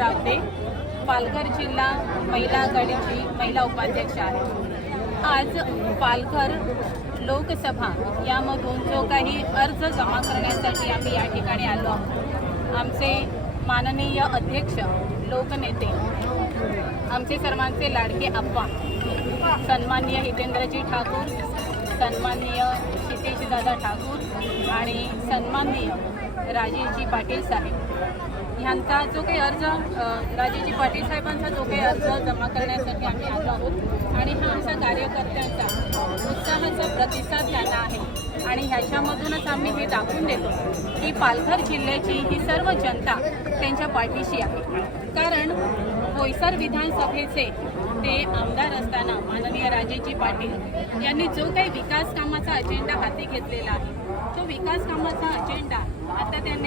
रावते. पालघर जिल्हा महिला आघाडीची महिला उपाध्यक्ष आहे. आज पालघर लोकसभा यामधून जो काही अर्ज जमा करण्यासाठी आम्ही या ठिकाणी आलो आहोत. आमचे माननीय अध्यक्ष लोकनेते आमचे सर्वांचे लाडके आप्पा सन्माननीय हितेंद्रजी ठाकूर सन्माननीय क्षितेशदादा ठाकूर आणि सन्माननीय राजेजी पाटील साहेब. ह्यांचा जो काही अर्ज राजेजी पाटील साहेबांचा जो काही अर्ज जमा करण्यासाठी आम्ही आलो आहोत आणि हा आमच्या कार्यकर्त्यांचा उत्साहाचा प्रतिसाद त्यांना आहे आणि ह्याच्यामधूनच आम्ही हे दाखवून देतो की पालघर जिल्ह्याची ही सर्व जनता त्यांच्या पाठीशी आहे. कारण बोईसर विधानसभेचे ते आमदार असतात माननीय पाटील यांनी जो काही विकास कामाचा अजेंडा हाती घेतलेला आहे तो विकास कामाचा अजेंडा आता त्यांनी